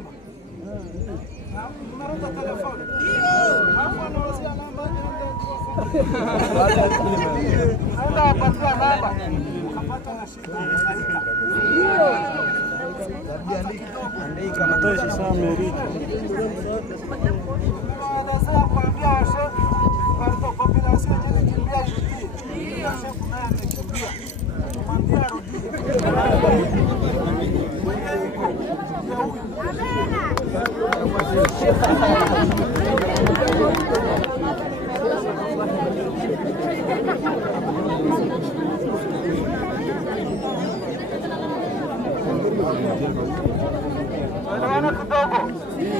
namba. Mnaruka telefoni. Hapo anawasia namba ndio apatia namba. Ukapata na shida. Andika mtoshi sana merita. Anasema kuambia washe kwa population yetu kimbia hivi. Washe kuna amekimbia. Mwambia rudi. Wana kidogo.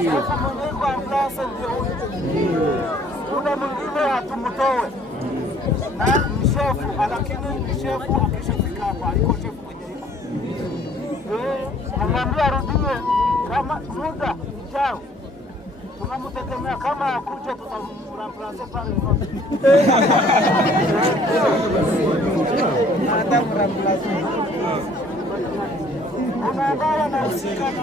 Sasa mwenyewe kwa mplasa ndio huyu. Kuna mwingine hatumtoe. Na shefu, lakini shefu akishafika hapa, aliko shefu kwenye hiko. Anamwambia arudie kama muda ujao. Tunamtegemea kama akuja tutamramplace pale yote. Hata mramplace. Unaangalia na usika na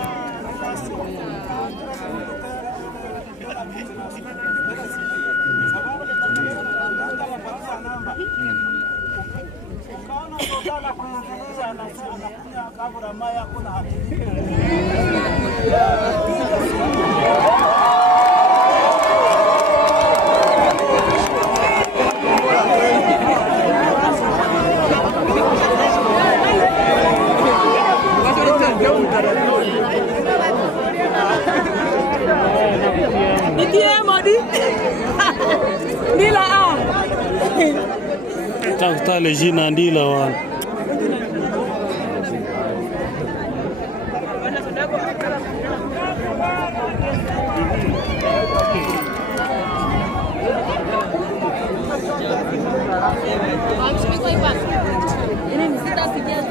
ukaona sodana kuingilia anakunya kabla maya kuna haki. Tafuta jina ndila wana. Ini mesti tak sekian.